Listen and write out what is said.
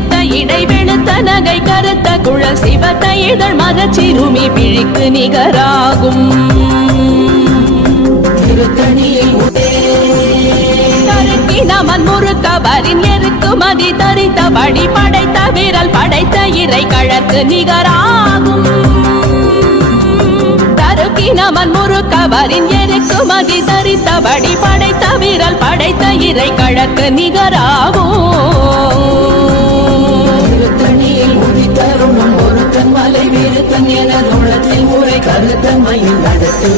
விழுத்த இடை வெளுத்த நகை கருத்த குழல் சிவத்த இதழ் மரச்சிறுமி பிழிக்கு நிகராகும் நமன் முறுக்கவரின் எருக்குமதி தரித்த வழி படைத்த விரல் படைத்த இறை கழற்கு நிகராகும் தருக்கினமன் முறுக்கவரின் எருக்குமதி தரித்த வழி படைத்த விரல் படைத்த இறை கழற்கு நிகராகும் மலை விருத்தன் என உளத்தில் உரை கருத்தன் மயில் நடத்து